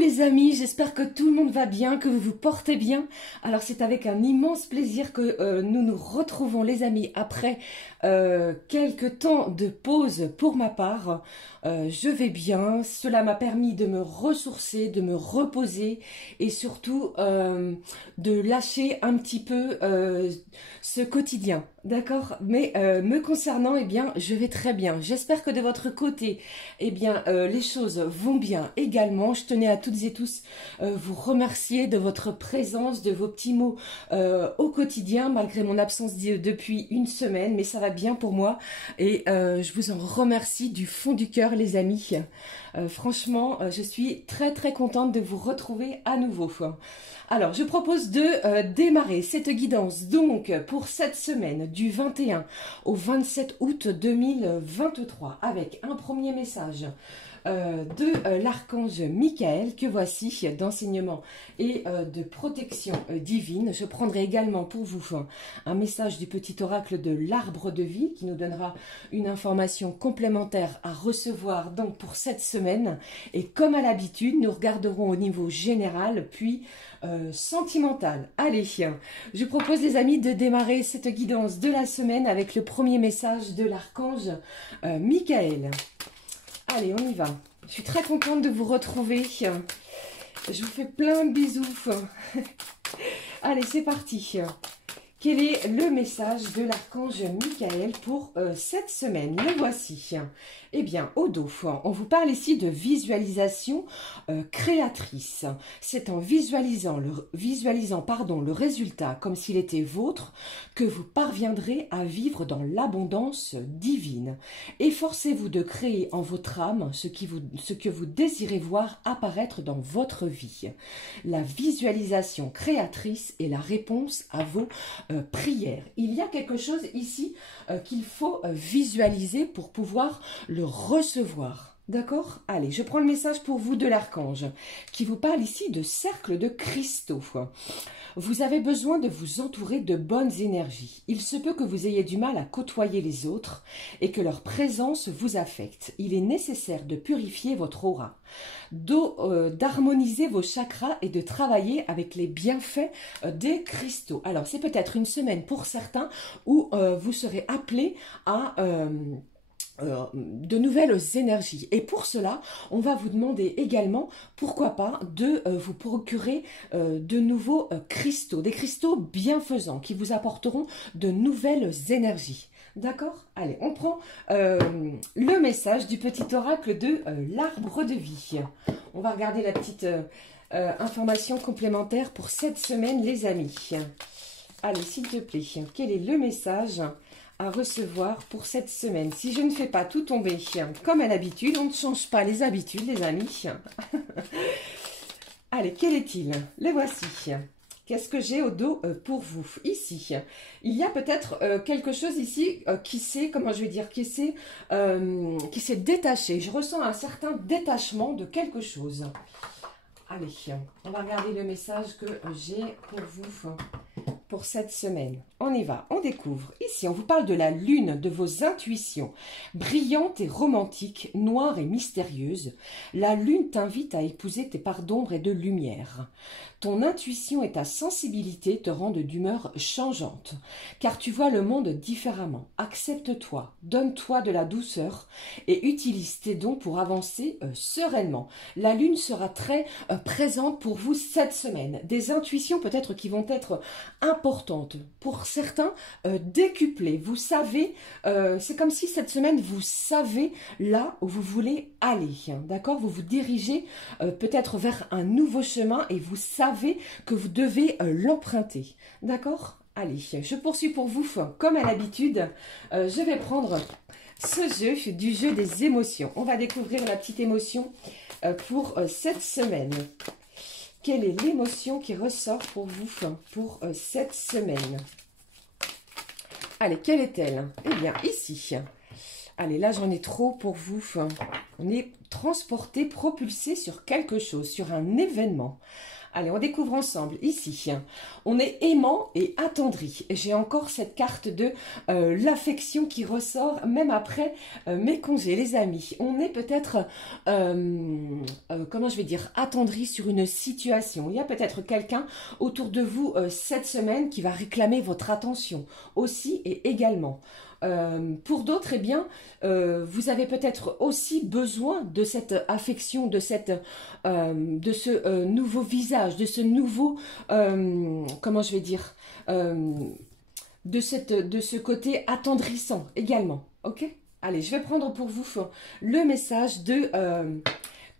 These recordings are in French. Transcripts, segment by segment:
les amis, j'espère que tout le monde va bien, que vous vous portez bien. Alors c'est avec un immense plaisir que nous nous retrouvons les amis après quelques temps de pause pour ma part. Je vais bien, cela m'a permis de me ressourcer, de me reposer et surtout de lâcher un petit peu ce quotidien. D'accord, mais me concernant, eh bien, je vais très bien. J'espère que de votre côté, eh bien, les choses vont bien également. Je tenais à toutes et tous vous remercier de votre présence, de vos petits mots au quotidien, malgré mon absence depuis une semaine, mais ça va bien pour moi et je vous en remercie du fond du cœur, les amis. Franchement, je suis très très contente de vous retrouver à nouveau. Alors, je propose de démarrer cette guidance donc pour cette semaine du 21 au 27 août 2023 avec un premier message de l'archange Michael que voici d'enseignement et de protection divine. Je prendrai également pour vous un message du petit oracle de l'arbre de vie qui nous donnera une information complémentaire à recevoir donc pour cette semaine. Et comme à l'habitude, nous regarderons au niveau général puis sentimental. Allez, je propose les amis de démarrer cette guidance de la semaine avec le premier message de l'archange Michael. Allez, on y va. Je suis très contente de vous retrouver. Je vous fais plein de bisous. Allez, c'est parti. Quel est le message de l'archange Michael pour cette semaine? Le voici. Eh bien, au dos, on vous parle ici de visualisation créatrice. C'est en visualisant le résultat comme s'il était vôtre que vous parviendrez à vivre dans l'abondance divine. Efforcez-vous de créer en votre âme ce que vous désirez voir apparaître dans votre vie. La visualisation créatrice est la réponse à vos prière. Il y a quelque chose ici qu'il faut visualiser pour pouvoir le recevoir. D'accord? Allez, je prends le message pour vous de l'archange qui vous parle ici de cercle de cristaux. Vous avez besoin de vous entourer de bonnes énergies. Il se peut que vous ayez du mal à côtoyer les autres et que leur présence vous affecte. Il est nécessaire de purifier votre aura, d'harmoniser vos chakras et de travailler avec les bienfaits des cristaux. Alors, c'est peut-être une semaine pour certains où vous serez appelés à de nouvelles énergies. Et pour cela, on va vous demander également, pourquoi pas, de vous procurer de nouveaux cristaux, des cristaux bienfaisants qui vous apporteront de nouvelles énergies. D'accord? Allez, on prend le message du petit oracle de l'arbre de vie. On va regarder la petite information complémentaire pour cette semaine, les amis. Allez, s'il te plaît, quel est le message à recevoir pour cette semaine? Si je ne fais pas tout tomber comme à l'habitude, on ne change pas les habitudes, les amis. Allez, quel est-il? Le voici. Qu'est-ce que j'ai au dos pour vous? Ici, il y a peut-être quelque chose ici qui s'est, comment je vais dire, qui s'est détaché. Je ressens un certain détachement de quelque chose. Allez, on va regarder le message que j'ai pour vous pour cette semaine. On y va, on découvre. Ici, on vous parle de la lune, de vos intuitions, brillantes et romantiques, noires et mystérieuses. La lune t'invite à épouser tes parts d'ombre et de lumière. Ton intuition et ta sensibilité te rendent d'humeur changeante, car tu vois le monde différemment. Accepte-toi, donne-toi de la douceur et utilise tes dons pour avancer sereinement. La lune sera très présente pour vous cette semaine. Des intuitions peut-être qui vont être importante. Pour certains, décuplées. Vous savez, c'est comme si cette semaine, vous savez là où vous voulez aller. D'accord? Vous vous dirigez peut-être vers un nouveau chemin et vous savez que vous devez l'emprunter. D'accord? Allez, je poursuis pour vous. Comme à l'habitude, je vais prendre ce jeu du jeu des émotions. On va découvrir la petite émotion pour cette semaine. Quelle est l'émotion qui ressort pour vous pour cette semaine? Allez, quelle est-elle? Eh bien, ici. Allez, là, j'en ai trop pour vous. On est transporté, propulsé sur quelque chose, sur un événement. Allez, on découvre ensemble. Ici, on est aimant et attendri. J'ai encore cette carte de l'affection qui ressort même après mes congés, les amis. On est peut-être, comment je vais dire, attendri sur une situation. Il y a peut-être quelqu'un autour de vous cette semaine qui va réclamer votre attention aussi et également. Pour d'autres, eh bien, vous avez peut-être aussi besoin de cette affection, de ce nouveau visage, de ce nouveau, comment je vais dire, de ce côté attendrissant également. Ok? Allez, je vais prendre pour vous le message de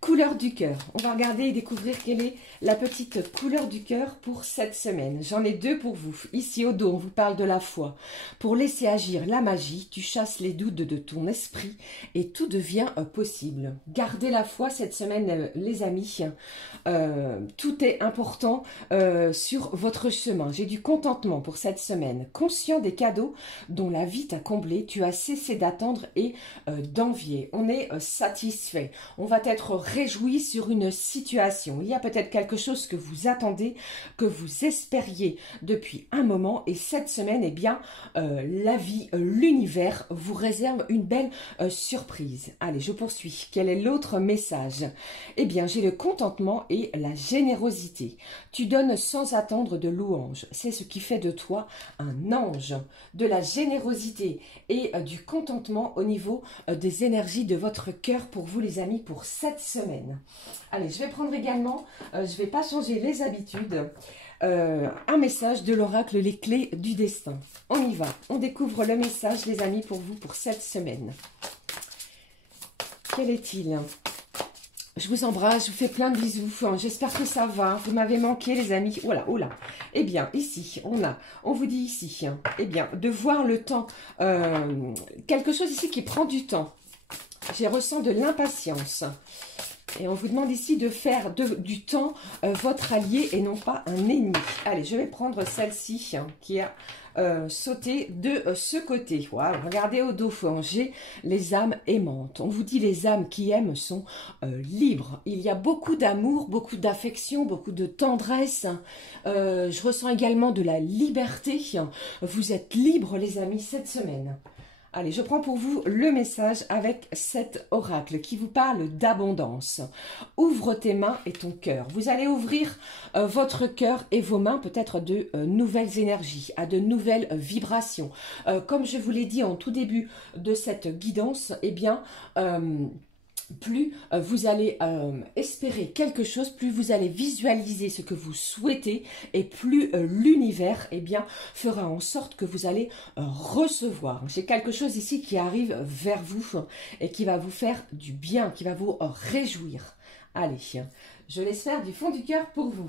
couleur du cœur. On va regarder et découvrir quelle est la petite couleur du cœur pour cette semaine. J'en ai deux pour vous. Ici au dos, on vous parle de la foi. Pour laisser agir la magie, tu chasses les doutes de ton esprit et tout devient possible. Gardez la foi cette semaine, les amis. Tout est important sur votre chemin. J'ai du contentement pour cette semaine. Conscient des cadeaux dont la vie t'a comblé, tu as cessé d'attendre et d'envier. On est satisfait. On va être réjoui sur une situation. Il y a peut-être quelque chose que vous attendez, que vous espériez depuis un moment et cette semaine, eh bien, la vie, l'univers vous réserve une belle surprise. Allez, je poursuis. Quel est l'autre message? Eh bien, j'ai le contentement et la générosité. Tu donnes sans attendre de louanges. C'est ce qui fait de toi un ange. De la générosité et du contentement au niveau des énergies de votre cœur pour vous, les amis, pour cette semaine. Allez, je vais prendre également, je ne vais pas changer les habitudes, un message de l'oracle Les Clés du Destin. On y va, on découvre le message, les amis, pour vous, pour cette semaine. Quel est-il? Je vous embrasse, je vous fais plein de bisous, j'espère que ça va, vous m'avez manqué les amis, voilà, oh là. Eh bien, ici, on vous dit ici, eh bien, de voir le temps, quelque chose ici qui prend du temps. Je ressens de l'impatience. Et on vous demande ici de faire du temps votre allié et non pas un ennemi. Allez, je vais prendre celle-ci qui a sauté de ce côté. Voilà, regardez au dos, j'ai les âmes aimantes. On vous dit les âmes qui aiment sont libres. Il y a beaucoup d'amour, beaucoup d'affection, beaucoup de tendresse. Je ressens également de la liberté. Vous êtes libres les amis cette semaine. Allez, je prends pour vous le message avec cet oracle qui vous parle d'abondance. Ouvre tes mains et ton cœur. Vous allez ouvrir votre cœur et vos mains peut-être de nouvelles énergies, à de nouvelles vibrations. Comme je vous l'ai dit en tout début de cette guidance, eh bien... plus vous allez espérer quelque chose, plus vous allez visualiser ce que vous souhaitez et plus l'univers eh bien, fera en sorte que vous allez recevoir. J'ai quelque chose ici qui arrive vers vous et qui va vous faire du bien, qui va vous réjouir. Allez, je laisse faire du fond du cœur pour vous.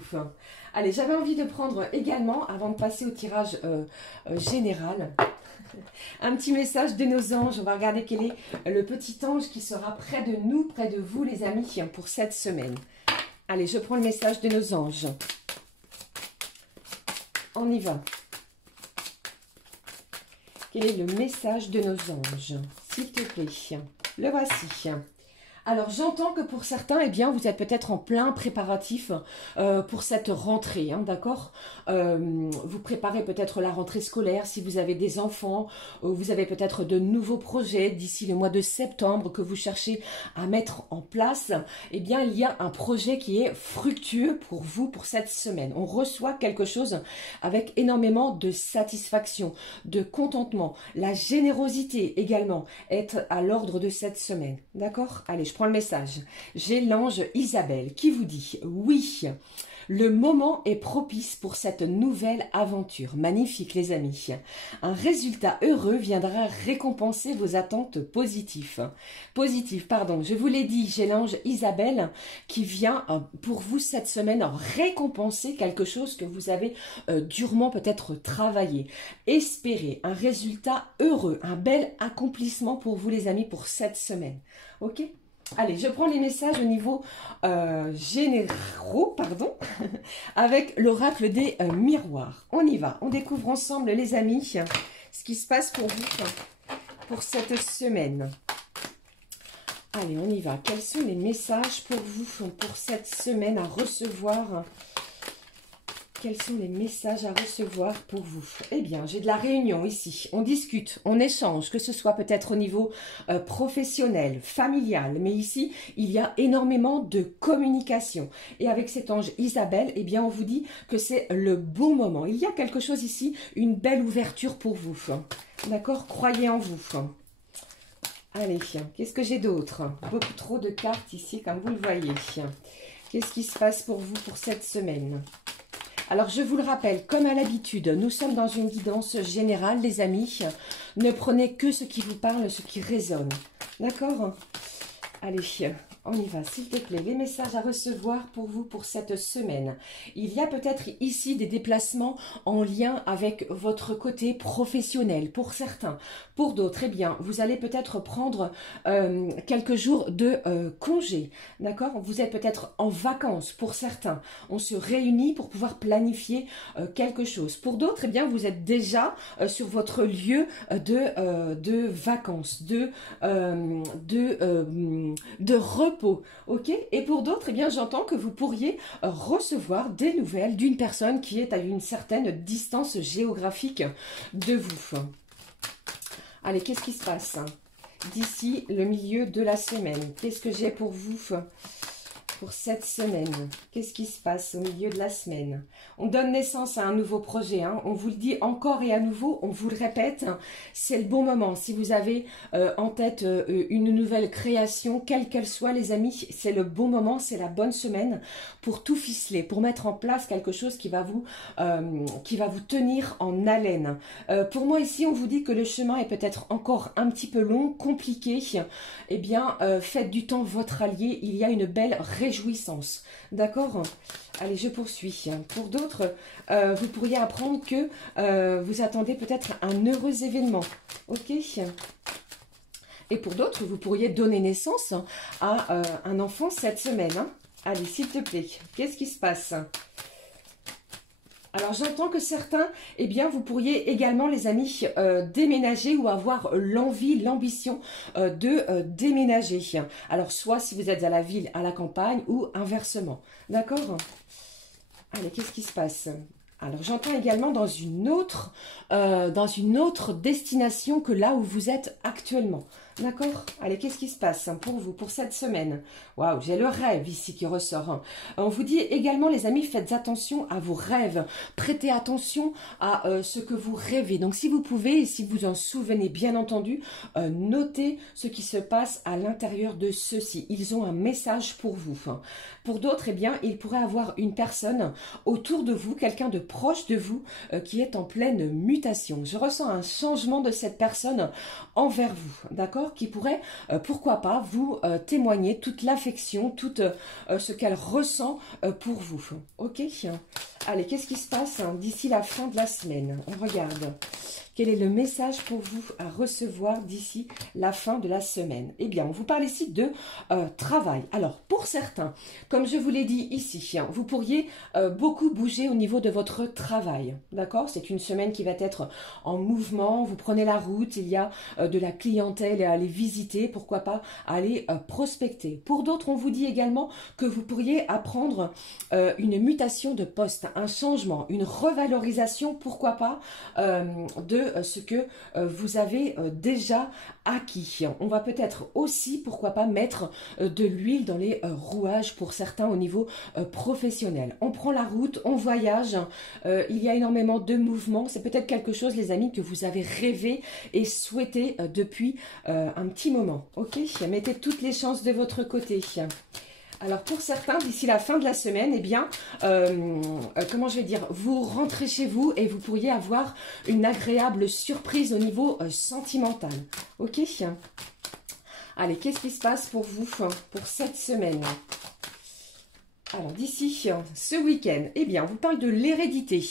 Allez, j'avais envie de prendre également, avant de passer au tirage général, un petit message de nos anges. On va regarder quel est le petit ange qui sera près de nous, près de vous les amis, pour cette semaine. Allez, je prends le message de nos anges. On y va. Quel est le message de nos anges? S'il te plaît. Le voici. Alors, j'entends que pour certains, eh bien, vous êtes peut-être en plein préparatif pour cette rentrée, hein, d'accord? Vous préparez peut-être la rentrée scolaire si vous avez des enfants, vous avez peut-être de nouveaux projets d'ici le mois de septembre que vous cherchez à mettre en place. Eh bien, il y a un projet qui est fructueux pour vous pour cette semaine. On reçoit quelque chose avec énormément de satisfaction, de contentement. La générosité également est à l'ordre de cette semaine, d'accord? Allez, je prends le message. J'ai l'ange Isabelle qui vous dit « Oui, le moment est propice pour cette nouvelle aventure. » Magnifique les amis. Un résultat heureux viendra récompenser vos attentes positives. Je vous l'ai dit, j'ai l'ange Isabelle qui vient pour vous cette semaine récompenser quelque chose que vous avez durement peut-être travaillé. Espérez un résultat heureux, un bel accomplissement pour vous les amis pour cette semaine. Ok ? Allez, je prends les messages au niveau généraux, avec l'oracle des miroirs. On y va, on découvre ensemble les amis ce qui se passe pour vous pour cette semaine. Allez, on y va. Quels sont les messages pour vous pour cette semaine à recevoir? Quels sont les messages à recevoir pour vous? Eh bien, j'ai de la réunion ici. On discute, on échange, que ce soit peut-être au niveau professionnel, familial. Mais ici, il y a énormément de communication. Et avec cet ange Isabelle, eh bien, on vous dit que c'est le bon moment. Il y a quelque chose ici, une belle ouverture pour vous. D'accord? Croyez en vous. Allez, qu'est-ce que j'ai d'autre? Beaucoup trop de cartes ici, comme vous le voyez. Qu'est-ce qui se passe pour vous pour cette semaine? Alors, je vous le rappelle, comme à l'habitude, nous sommes dans une guidance générale, les amis. Ne prenez que ce qui vous parle, ce qui résonne. D'accord? Allez, on y va, s'il te plaît. Les messages à recevoir pour vous pour cette semaine. Il y a peut-être ici des déplacements en lien avec votre côté professionnel pour certains. Pour d'autres, eh bien, vous allez peut-être prendre quelques jours de congé. D'accord? Vous êtes peut-être en vacances pour certains. On se réunit pour pouvoir planifier quelque chose. Pour d'autres, eh bien, vous êtes déjà sur votre lieu de vacances, de repos, ok? Et pour d'autres, eh bien, j'entends que vous pourriez recevoir des nouvelles d'une personne qui est à une certaine distance géographique de vous. Allez, qu'est-ce qui se passe d'ici le milieu de la semaine? Qu'est-ce que j'ai pour vous pour cette semaine? Qu'est-ce qui se passe au milieu de la semaine? On donne naissance à un nouveau projet, hein. On vous le dit encore et à nouveau, on vous le répète, c'est le bon moment. Si vous avez en tête une nouvelle création, quelle qu'elle soit, les amis, c'est le bon moment, c'est la bonne semaine pour tout ficeler, pour mettre en place quelque chose qui va vous tenir en haleine. Pour moi ici, on vous dit que le chemin est peut-être encore un petit peu long, compliqué. Eh bien, faites du temps votre allié, il y a une belle réjouissance. D'accord? Allez, je poursuis. Pour d'autres, vous pourriez apprendre que vous attendez peut-être un heureux événement. Ok? Et pour d'autres, vous pourriez donner naissance à un enfant cette semaine. Hein. Allez, s'il te plaît, qu'est-ce qui se passe? Alors, j'entends que certains, eh bien, vous pourriez également, les amis, déménager ou avoir l'envie, l'ambition de déménager. Alors, soit si vous êtes à la ville, à la campagne ou inversement. D'accord? Allez, qu'est-ce qui se passe? Alors, j'entends également dans une autre destination que là où vous êtes actuellement. D'accord? Allez, qu'est-ce qui se passe pour vous, pour cette semaine? Waouh, j'ai le rêve ici qui ressort. On vous dit également, les amis, faites attention à vos rêves. Prêtez attention à ce que vous rêvez. Donc, si vous pouvez, et si vous en souvenez, bien entendu, notez ce qui se passe à l'intérieur de ceux-ci. Ils ont un message pour vous. Pour d'autres, eh bien, il pourrait avoir une personne autour de vous, quelqu'un de proche de vous, qui est en pleine mutation. Je ressens un changement de cette personne envers vous. D'accord? Qui pourrait, pourquoi pas, vous témoigner toute l'affection, tout ce qu'elle ressent pour vous. Ok? Allez, qu'est-ce qui se passe d'ici la fin de la semaine? On regarde. Quel est le message pour vous à recevoir d'ici la fin de la semaine? Eh bien, on vous parle ici de travail. Alors, pour certains, comme je vous l'ai dit ici, vous pourriez beaucoup bouger au niveau de votre travail. D'accord? C'est une semaine qui va être en mouvement. Vous prenez la route, il y a de la clientèle à aller visiter. Pourquoi pas aller prospecter. Pour d'autres, on vous dit également que vous pourriez apprendre une mutation de poste, un changement, une revalorisation, pourquoi pas, de ce que vous avez déjà acquis. On va peut-être aussi, pourquoi pas, mettre de l'huile dans les rouages pour certains au niveau professionnel. On prend la route, on voyage, il y a énormément de mouvements. C'est peut-être quelque chose, les amis, que vous avez rêvé et souhaité depuis un petit moment. Ok? Mettez toutes les chances de votre côté. Alors, pour certains, d'ici la fin de la semaine, eh bien, comment je vais dire, vous rentrez chez vous et vous pourriez avoir une agréable surprise au niveau sentimental. Ok? Allez, qu'est-ce qui se passe pour vous pour cette semaine? Alors d'ici ce week-end, eh bien, on vous parle de l'hérédité.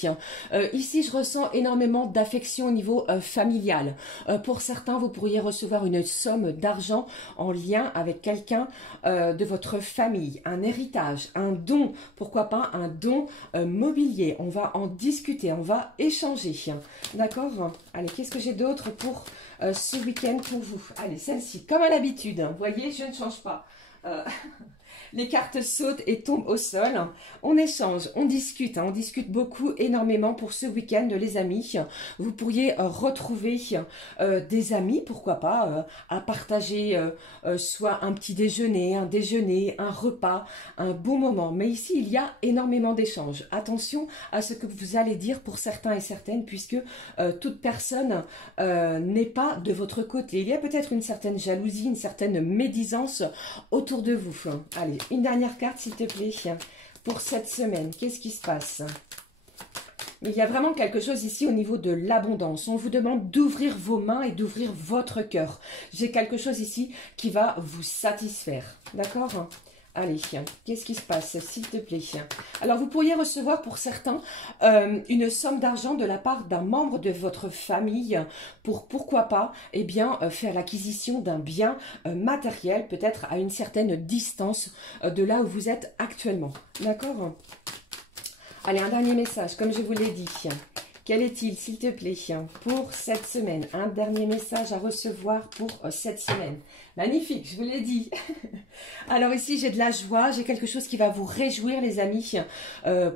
Ici, je ressens énormément d'affection au niveau familial. Pour certains, vous pourriez recevoir une somme d'argent en lien avec quelqu'un de votre famille, un héritage, un don, pourquoi pas un don mobilier. On va en discuter, on va échanger. D'accord? Allez, qu'est-ce que j'ai d'autre pour ce week-end pour vous? Allez, celle-ci, comme à l'habitude, vous voyez, je ne change pas. Les cartes sautent et tombent au sol. On échange, on discute beaucoup, énormément pour ce week-end, les amis. Vous pourriez retrouver des amis, pourquoi pas, à partager soit un petit déjeuner, un repas, un bon moment. Mais ici, il y a énormément d'échanges. Attention à ce que vous allez dire pour certains et certaines, puisque toute personne n'est pas de votre côté. Il y a peut-être une certaine jalousie, une certaine médisance autour de vous. Allez, une dernière carte, s'il te plaît, pour cette semaine. Qu'est-ce qui se passe? Mais il y a vraiment quelque chose ici au niveau de l'abondance. On vous demande d'ouvrir vos mains et d'ouvrir votre cœur. J'ai quelque chose ici qui va vous satisfaire. D'accord? Allez, qu'est-ce qui se passe, s'il te plaît? Alors, vous pourriez recevoir pour certains une somme d'argent de la part d'un membre de votre famille pour, pourquoi pas, eh bien, faire l'acquisition d'un bien matériel, peut-être à une certaine distance de là où vous êtes actuellement. D'accord? Allez, un dernier message, comme je vous l'ai dit. Quel est-il, s'il te plaît, pour cette semaine? Un dernier message à recevoir pour cette semaine. Magnifique, je vous l'ai dit. Alors ici, j'ai de la joie, j'ai quelque chose qui va vous réjouir, les amis,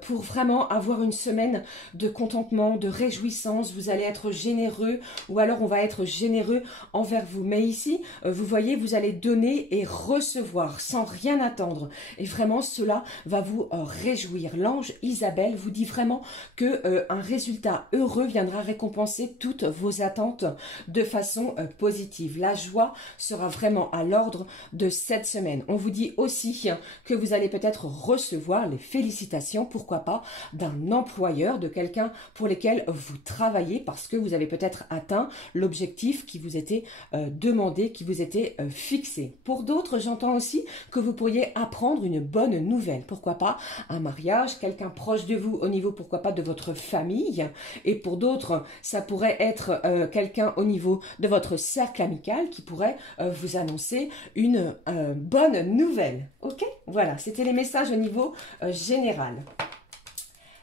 pour vraiment avoir une semaine de contentement, de réjouissance. Vous allez être généreux ou alors on va être généreux envers vous. Mais ici, vous voyez, vous allez donner et recevoir sans rien attendre. Et vraiment, cela va vous réjouir. L'ange Isabelle vous dit vraiment que un résultat heureux viendra récompenser toutes vos attentes de façon positive. La joie sera vraiment à l'ordre de cette semaine. On vous dit aussi que vous allez peut-être recevoir les félicitations, pourquoi pas, d'un employeur, de quelqu'un pour lequel vous travaillez parce que vous avez peut-être atteint l'objectif qui vous était demandé, qui vous était fixé. Pour d'autres, j'entends aussi que vous pourriez apprendre une bonne nouvelle. Pourquoi pas un mariage, quelqu'un proche de vous au niveau, pourquoi pas, de votre famille. Et pour d'autres, ça pourrait être quelqu'un au niveau de votre cercle amical qui pourrait vous annoncer une bonne nouvelle. Ok? Voilà, c'était les messages au niveau général.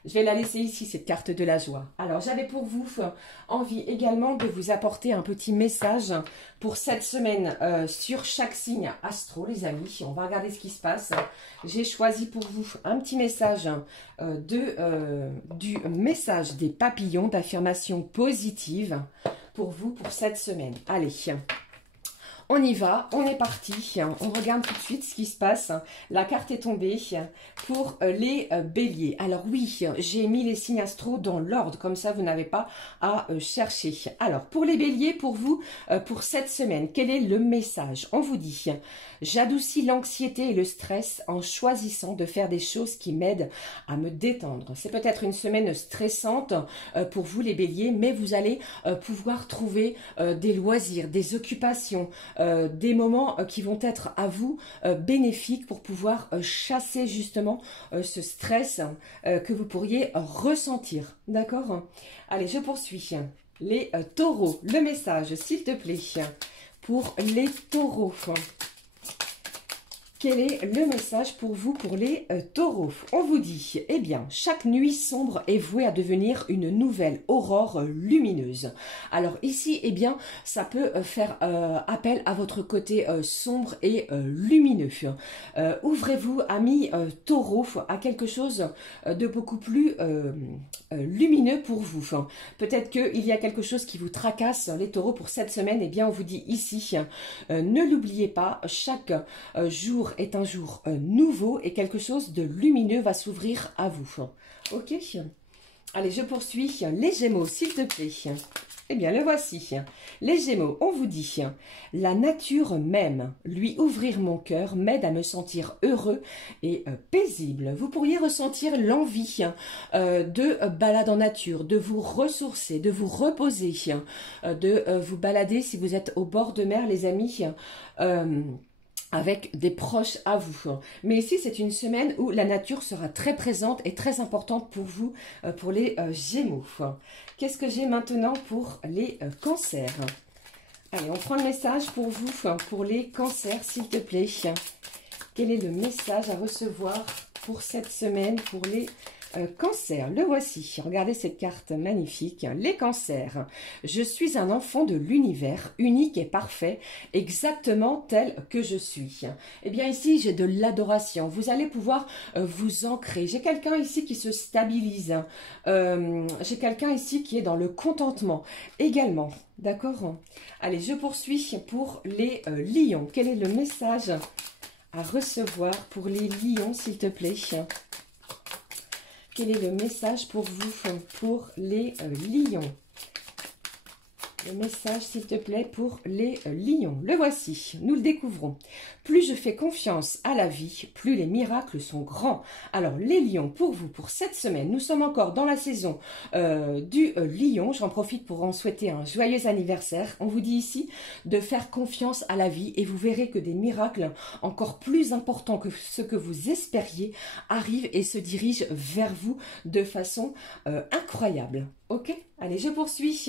Je vais la laisser ici, cette carte de la joie. Alors, j'avais pour vous envie également de vous apporter un petit message pour cette semaine sur chaque signe astro, les amis. On va regarder ce qui se passe. J'ai choisi pour vous un petit message du message des papillons, d'affirmation positive pour vous pour cette semaine. Allez, on y va, on est parti, on regarde tout de suite ce qui se passe. La carte est tombée pour les béliers. Alors oui, j'ai mis les signes astro dans l'ordre, comme ça vous n'avez pas à chercher. Alors pour les béliers, pour vous, pour cette semaine, quel est le message? On vous dit, j'adoucis l'anxiété et le stress en choisissant de faire des choses qui m'aident à me détendre. C'est peut-être une semaine stressante pour vous les béliers, mais vous allez pouvoir trouver des loisirs, des occupations, des moments qui vont être à vous bénéfiques pour pouvoir chasser justement ce stress que vous pourriez ressentir. D'accord? Allez, je poursuis. Les taureaux, le message, s'il te plaît, pour les taureaux. Quel est le message pour vous, pour les taureaux? On vous dit, eh bien, chaque nuit sombre est vouée à devenir une nouvelle aurore lumineuse. Alors ici, eh bien, ça peut faire appel à votre côté sombre et lumineux. Ouvrez-vous, amis taureaux, à quelque chose de beaucoup plus lumineux pour vous. Peut-être qu'il y a quelque chose qui vous tracasse, les taureaux, pour cette semaine. Eh bien, on vous dit ici, ne l'oubliez pas, chaque jour est un jour nouveau et quelque chose de lumineux va s'ouvrir à vous. Ok? Allez, je poursuis. Les Gémeaux, s'il te plaît. Eh bien, le voici. Les Gémeaux, on vous dit, la nature même, lui ouvrir mon cœur, m'aide à me sentir heureux et paisible. Vous pourriez ressentir l'envie de balade en nature, de vous ressourcer, de vous reposer, de vous balader si vous êtes au bord de mer, les amis. avec des proches à vous. Mais ici, c'est une semaine où la nature sera très présente et très importante pour vous, pour les Gémeaux. Qu'est-ce que j'ai maintenant pour les cancers? Allez, on prend le message pour vous, pour les cancers, s'il te plaît. Quel est le message à recevoir pour cette semaine pour les cancers? Le voici. Regardez cette carte magnifique. Les cancers. Je suis un enfant de l'univers, unique et parfait, exactement tel que je suis. Eh bien ici, j'ai de l'adoration. Vous allez pouvoir vous ancrer. J'ai quelqu'un ici qui se stabilise. J'ai quelqu'un ici qui est dans le contentement également. D'accord? Allez, je poursuis pour les lions. Quel est le message à recevoir pour les lions, s'il te plaît? Quel est le message pour vous, pour les lions? Le message, s'il te plaît, pour les lions. Le voici, nous le découvrons. Plus je fais confiance à la vie, plus les miracles sont grands. Alors, les lions, pour vous, pour cette semaine, nous sommes encore dans la saison du lion. J'en profite pour en souhaiter un joyeux anniversaire. On vous dit ici de faire confiance à la vie et vous verrez que des miracles encore plus importants que ce que vous espériez arrivent et se dirigent vers vous de façon incroyable. Ok? Allez, je poursuis.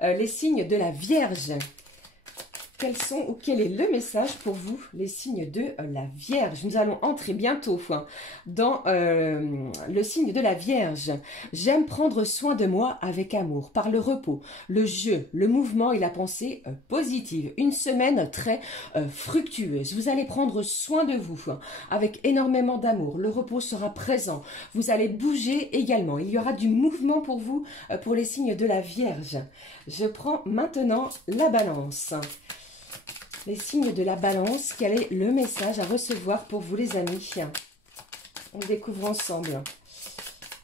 Les signes de la Vierge. Quels sont ou quel est le message pour vous, les signes de la Vierge? Nous allons entrer bientôt dans le signe de la Vierge. J'aime prendre soin de moi avec amour, par le repos, le jeu, le mouvement et la pensée positive. Une semaine très fructueuse. Vous allez prendre soin de vous avec énormément d'amour. Le repos sera présent. Vous allez bouger également. Il y aura du mouvement pour vous, pour les signes de la Vierge. Je prends maintenant la Balance. Les signes de la Balance, quel est le message à recevoir pour vous les amis? On découvre ensemble.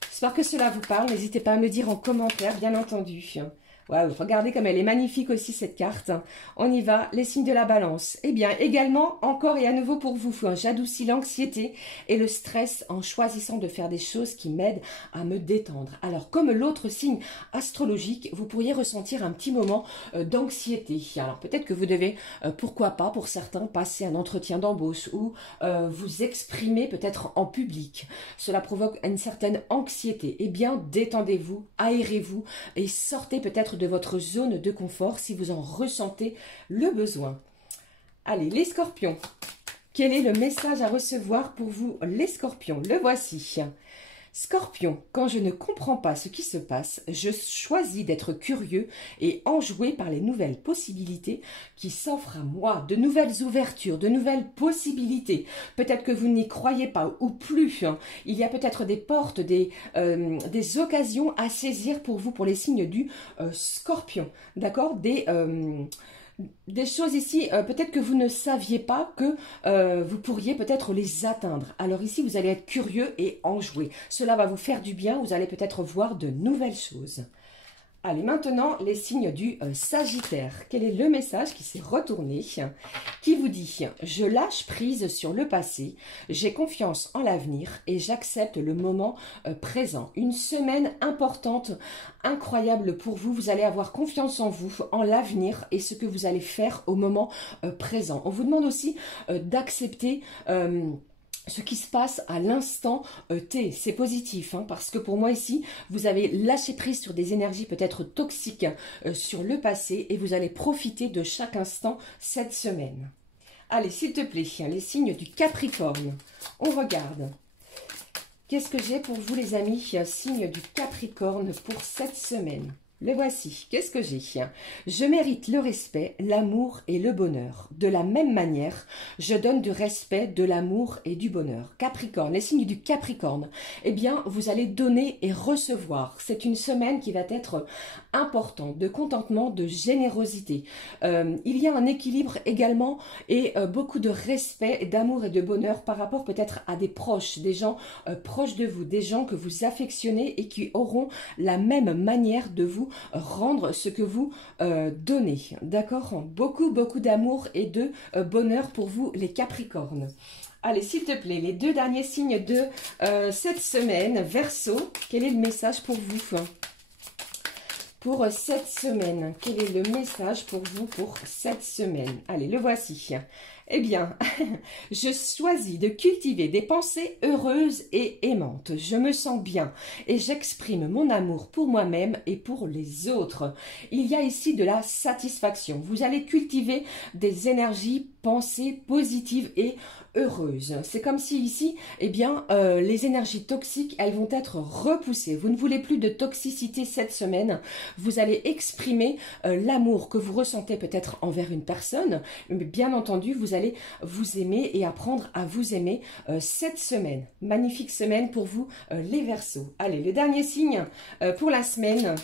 J'espère que cela vous parle. N'hésitez pas à me le dire en commentaire, bien entendu. Waouh, regardez comme elle est magnifique aussi cette carte. On y va, les signes de la Balance. Eh bien, également, encore et à nouveau pour vous, j'adoucis l'anxiété et le stress en choisissant de faire des choses qui m'aident à me détendre. Alors, comme l'autre signe astrologique, vous pourriez ressentir un petit moment d'anxiété. Alors, peut-être que vous devez, pourquoi pas, pour certains, passer un entretien d'embauche ou vous exprimer peut-être en public. Cela provoque une certaine anxiété. Eh bien, détendez-vous, aérez-vous et sortez peut-être de votre zone de confort si vous en ressentez le besoin. Allez, les scorpions. Quel est le message à recevoir pour vous, les scorpions? Le voici. Scorpion, quand je ne comprends pas ce qui se passe, je choisis d'être curieux et enjoué par les nouvelles possibilités qui s'offrent à moi, de nouvelles ouvertures, de nouvelles possibilités. Peut-être que vous n'y croyez pas ou plus. Il y a peut-être des portes, des occasions à saisir pour vous, pour les signes du Scorpion. D'accord? Des choses ici, peut-être que vous ne saviez pas que vous pourriez peut-être les atteindre. Alors ici, vous allez être curieux et enjoué. Cela va vous faire du bien, vous allez peut-être voir de nouvelles choses. Allez, maintenant, les signes du Sagittaire. Quel est le message qui s'est retourné, qui vous dit « Je lâche prise sur le passé, j'ai confiance en l'avenir et j'accepte le moment présent. » Une semaine importante, incroyable pour vous. Vous allez avoir confiance en vous, en l'avenir et ce que vous allez faire au moment présent. On vous demande aussi d'accepter ce qui se passe à l'instant T. C'est positif, parce que pour moi ici, vous avez lâché prise sur des énergies peut-être toxiques sur le passé et vous allez profiter de chaque instant cette semaine. Allez, s'il te plaît, les signes du Capricorne. On regarde. Qu'est-ce que j'ai pour vous les amis, signes du Capricorne pour cette semaine? Le voici. Qu'est-ce que j'ai? Je mérite le respect, l'amour et le bonheur. De la même manière, je donne du respect, de l'amour et du bonheur. Capricorne, les signes du Capricorne. Eh bien, vous allez donner et recevoir. C'est une semaine qui va être importante, de contentement, de générosité. Il y a un équilibre également et beaucoup de respect, d'amour et de bonheur par rapport peut-être à des proches, des gens proches de vous, des gens que vous affectionnez et qui auront la même manière de vous rendre ce que vous donnez. D'accord? Beaucoup d'amour et de bonheur pour vous les Capricornes. Allez, s'il te plaît, les deux derniers signes de cette semaine. Verseau, quel est le message pour vous? Pour cette semaine, quel est le message pour vous pour cette semaine? Allez, le voici. Eh bien, je choisis de cultiver des pensées heureuses et aimantes. Je me sens bien et j'exprime mon amour pour moi-même et pour les autres. Il y a ici de la satisfaction. Vous allez cultiver des énergies, pensées positives et heureuses. C'est comme si ici, eh bien, les énergies toxiques, elles vont être repoussées. Vous ne voulez plus de toxicité cette semaine. Vous allez exprimer l'amour que vous ressentez peut-être envers une personne, mais bien entendu, vous allez vous aimer et apprendre à vous aimer cette semaine. Magnifique semaine pour vous, les Verseaux. Allez, le dernier signe pour la semaine.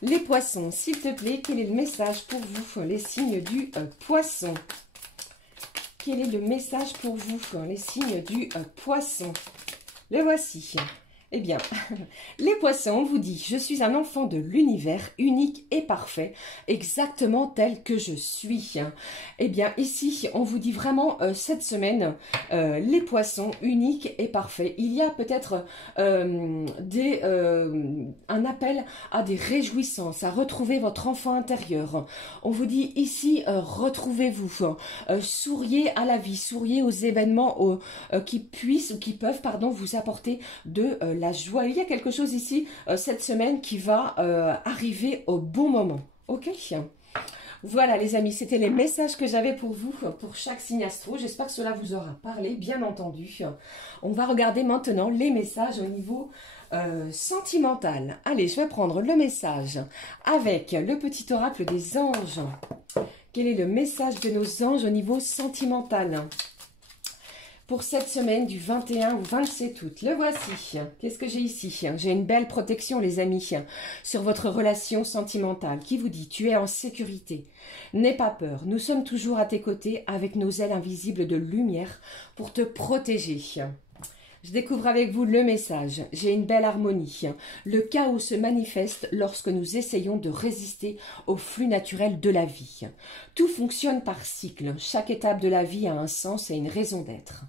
Les poissons, s'il te plaît, quel est le message pour vous, les signes du poisson? Quel est le message pour vous, les signes du poisson? Le voici. Eh bien, les poissons, on vous dit, je suis un enfant de l'univers, unique et parfait, exactement tel que je suis. Eh bien, ici, on vous dit vraiment, cette semaine, les poissons, uniques et parfaits. Il y a peut-être un appel à des réjouissances, à retrouver votre enfant intérieur. On vous dit ici, retrouvez-vous, souriez à la vie, souriez aux événements qui puissent ou qui peuvent, pardon, vous apporter de la joie. Il y a quelque chose ici cette semaine qui va arriver au bon moment. Ok? Voilà les amis, c'était les messages que j'avais pour vous, pour chaque signe astro. J'espère que cela vous aura parlé, bien entendu. On va regarder maintenant les messages au niveau sentimental. Allez, je vais prendre le message avec le petit oracle des anges. Quel est le message de nos anges au niveau sentimental pour cette semaine du 21 au 27 août? Le voici. Qu'est-ce que j'ai ici? J'ai une belle protection, les amis, sur votre relation sentimentale qui vous dit: tu es en sécurité. N'aie pas peur. Nous sommes toujours à tes côtés avec nos ailes invisibles de lumière pour te protéger. Je découvre avec vous le message. J'ai une belle harmonie. Le chaos se manifeste lorsque nous essayons de résister au flux naturel de la vie. Tout fonctionne par cycle. Chaque étape de la vie a un sens et une raison d'être.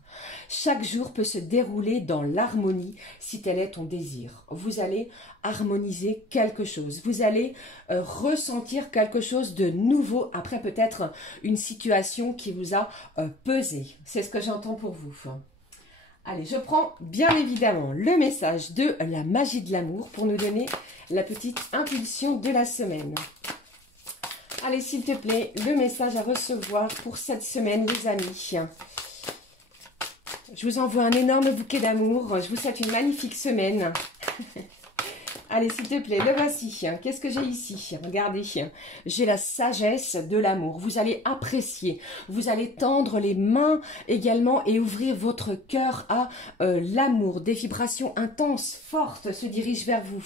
Chaque jour peut se dérouler dans l'harmonie si tel est ton désir. Vous allez harmoniser quelque chose. Vous allez ressentir quelque chose de nouveau après peut-être une situation qui vous a pesé. C'est ce que j'entends pour vous. Allez, je prends bien évidemment le message de la magie de l'amour pour nous donner la petite impulsion de la semaine. Allez, s'il te plaît, le message à recevoir pour cette semaine, les amis. Je vous envoie un énorme bouquet d'amour. Je vous souhaite une magnifique semaine. Allez, s'il te plaît, le voici. Qu'est-ce que j'ai ici? Regardez, j'ai la sagesse de l'amour. Vous allez apprécier, vous allez tendre les mains également et ouvrir votre cœur à l'amour. Des vibrations intenses, fortes se dirigent vers vous.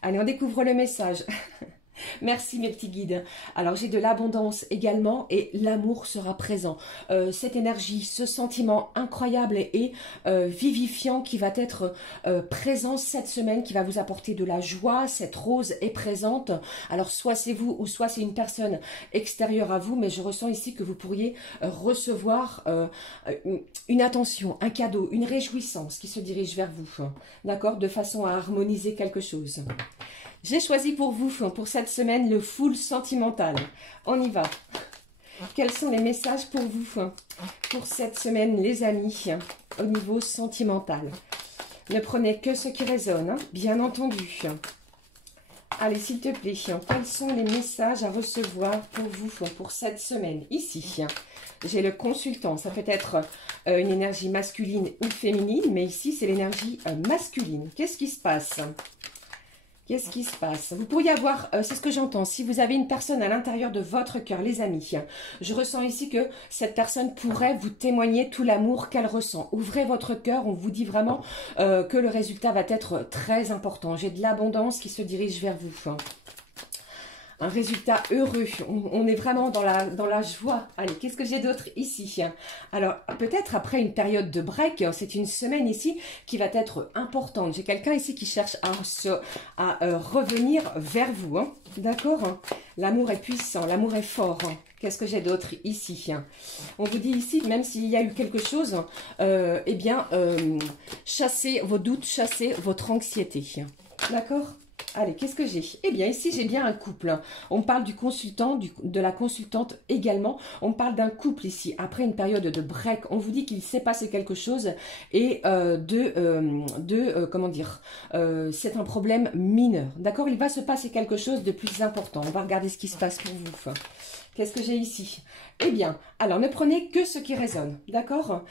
Allez, on découvre le message. Merci mes petits guides. Alors j'ai de l'abondance également et l'amour sera présent. Cette énergie, ce sentiment incroyable et vivifiant qui va être présent cette semaine, qui va vous apporter de la joie. Cette rose est présente. Alors soit c'est vous ou soit c'est une personne extérieure à vous, mais je ressens ici que vous pourriez recevoir une attention, un cadeau, une réjouissance qui se dirige vers vous. D'accord? De façon à harmoniser quelque chose. J'ai choisi pour vous, pour cette semaine, le full sentimental. On y va. Quels sont les messages pour vous, pour cette semaine, les amis, au niveau sentimental? Ne prenez que ce qui résonne, bien entendu. Allez, s'il te plaît, quels sont les messages à recevoir pour vous, pour cette semaine? Ici, j'ai le consultant. Ça peut être une énergie masculine ou féminine, mais ici, c'est l'énergie masculine. Qu'est-ce qui se passe? Qu'est-ce qui se passe? Vous pourriez avoir, c'est ce que j'entends, si vous avez une personne à l'intérieur de votre cœur, les amis, je ressens ici que cette personne pourrait vous témoigner tout l'amour qu'elle ressent. Ouvrez votre cœur, on vous dit vraiment que le résultat va être très important. J'ai de l'abondance qui se dirige vers vous. Un résultat heureux, on est vraiment dans la joie. Allez, qu'est-ce que j'ai d'autre ici? Alors, peut-être après une période de break, c'est une semaine ici qui va être importante. J'ai quelqu'un ici qui cherche à revenir vers vous. Hein. D'accord? L'amour est puissant, l'amour est fort. Qu'est-ce que j'ai d'autre ici? On vous dit ici, même s'il y a eu quelque chose, chassez vos doutes, chassez votre anxiété. D'accord? Allez, qu'est-ce que j'ai? Eh bien, ici, j'ai bien un couple. On parle du consultant, de la consultante également. On parle d'un couple ici. Après une période de break, on vous dit qu'il s'est passé quelque chose et comment dire, c'est un problème mineur. D'accord? Il va se passer quelque chose de plus important. On va regarder ce qui se passe pour vous. Qu'est-ce que j'ai ici? Eh bien, alors ne prenez que ce qui résonne, d'accord?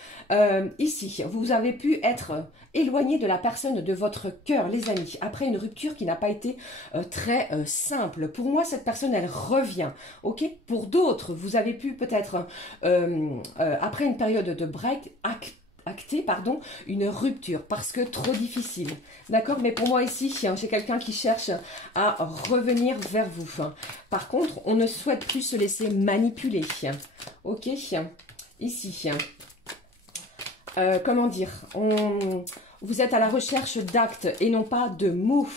Ici, vous avez pu être éloigné de la personne de votre cœur, les amis, après une rupture qui n'a pas été très simple. Pour moi, cette personne, elle revient, ok? Pour d'autres, vous avez pu peut-être, après une période de break, acter une rupture parce que trop difficile. D'accord? Mais pour moi ici, j'ai quelqu'un qui cherche à revenir vers vous. Par contre, on ne souhaite plus se laisser manipuler. Ok? Ici. Comment dire? Vous êtes à la recherche d'actes et non pas de mots.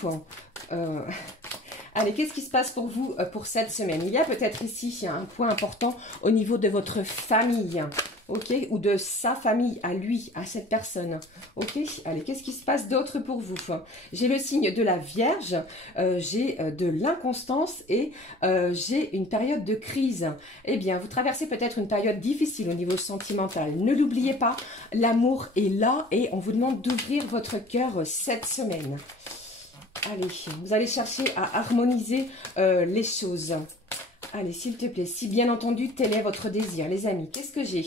Allez, qu'est-ce qui se passe pour vous pour cette semaine? Il y a peut-être ici un point important au niveau de votre famille, ok? Ou de sa famille, à lui, à cette personne, ok? Allez, qu'est-ce qui se passe d'autre pour vous? J'ai le signe de la Vierge, j'ai de l'inconstance et j'ai une période de crise. Eh bien, vous traversez peut-être une période difficile au niveau sentimental. Ne l'oubliez pas, l'amour est là et on vous demande d'ouvrir votre cœur cette semaine. Allez, vous allez chercher à harmoniser les choses. Allez, s'il te plaît, si bien entendu, tel est votre désir, les amis. Qu'est-ce que j'ai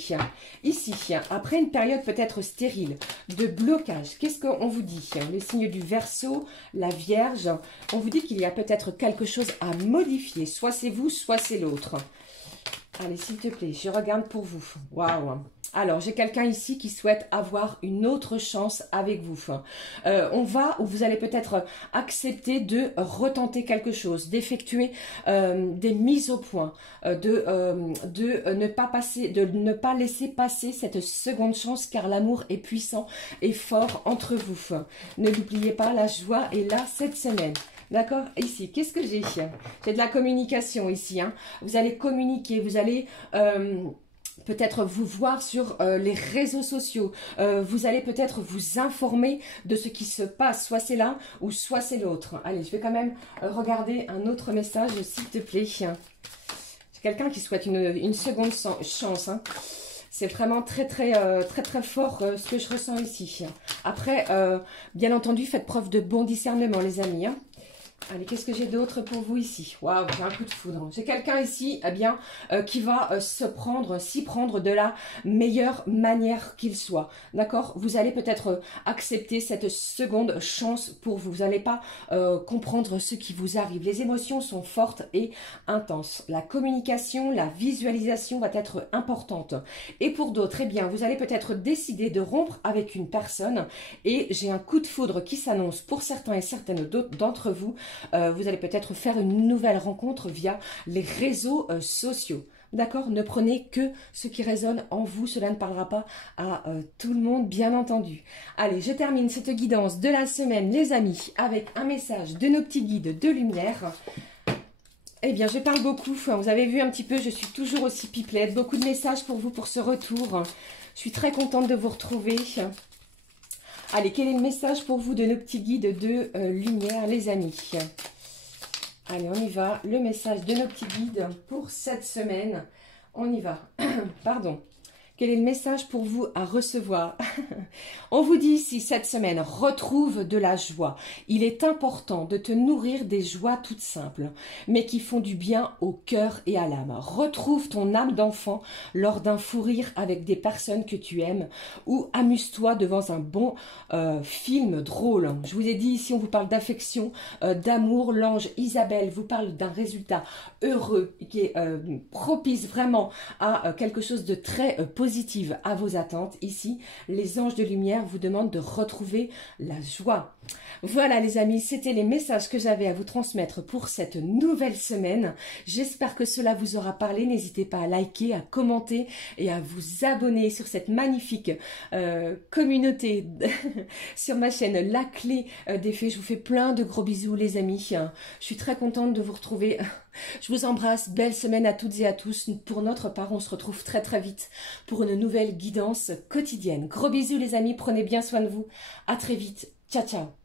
ici? Après une période peut-être stérile, de blocage, qu'est-ce qu'on vous dit? Le signe du Verseau, la Vierge, on vous dit qu'il y a peut-être quelque chose à modifier. Soit c'est vous, soit c'est l'autre. Allez, s'il te plaît, je regarde pour vous. Waouh! Alors, j'ai quelqu'un ici qui souhaite avoir une autre chance avec vous. Ou vous allez peut-être accepter de retenter quelque chose, d'effectuer des mises au point, de ne pas laisser passer cette seconde chance car l'amour est puissant et fort entre vous. Ne l'oubliez pas, la joie est là cette semaine. D'accord? Ici, qu'est-ce que j'ai? J'ai de la communication ici. Vous allez communiquer, vous allez peut-être vous voir sur les réseaux sociaux. Vous allez peut-être vous informer de ce qui se passe. Soit c'est l'un ou soit c'est l'autre. Allez, je vais quand même regarder un autre message, s'il te plaît. J'ai quelqu'un qui souhaite une seconde chance. C'est vraiment très fort ce que je ressens ici. Après, bien entendu, faites preuve de bon discernement, les amis. Allez, qu'est-ce que j'ai d'autre pour vous ici? Waouh, j'ai un coup de foudre. J'ai quelqu'un ici, eh bien, qui va s'y prendre de la meilleure manière qu'il soit. D'accord? Vous allez peut-être accepter cette seconde chance pour vous. Vous n'allez pas comprendre ce qui vous arrive. Les émotions sont fortes et intenses. La communication, la visualisation va être importante. Et pour d'autres, eh bien, vous allez peut-être décider de rompre avec une personne. Et j'ai un coup de foudre qui s'annonce pour certains et certaines d'entre vous. Vous allez peut-être faire une nouvelle rencontre via les réseaux sociaux. D'accord? Ne prenez que ce qui résonne en vous. Cela ne parlera pas à tout le monde, bien entendu. Allez, je termine cette guidance de la semaine, les amis, avec un message de nos petits guides de lumière. Eh bien, je parle beaucoup. Vous avez vu un petit peu, je suis toujours aussi pipelette. Beaucoup de messages pour vous pour ce retour. Je suis très contente de vous retrouver. Allez, quel est le message pour vous de nos petits guides de lumière, les amis? Allez, on y va. Le message de nos petits guides pour cette semaine. On y va. Pardon. Quel est le message pour vous à recevoir? On vous dit ici, cette semaine, retrouve de la joie. Il est important de te nourrir des joies toutes simples, mais qui font du bien au cœur et à l'âme. Retrouve ton âme d'enfant lors d'un fou rire avec des personnes que tu aimes ou amuse-toi devant un bon film drôle. Je vous ai dit ici, on vous parle d'affection, d'amour. L'ange Isabelle vous parle d'un résultat heureux qui est propice vraiment à quelque chose de très positive à vos attentes. Ici, les anges de lumière vous demandent de retrouver la joie. Voilà les amis, c'était les messages que j'avais à vous transmettre pour cette nouvelle semaine. J'espère que cela vous aura parlé. N'hésitez pas à liker, à commenter et à vous abonner sur cette magnifique communauté sur ma chaîne La Clé des Fées. Je vous fais plein de gros bisous les amis. Je suis très contente de vous retrouver. Je vous embrasse, belle semaine à toutes et à tous. Pour notre part, on se retrouve très vite pour une nouvelle guidance quotidienne. Gros bisous les amis, prenez bien soin de vous. À très vite. Ciao, ciao.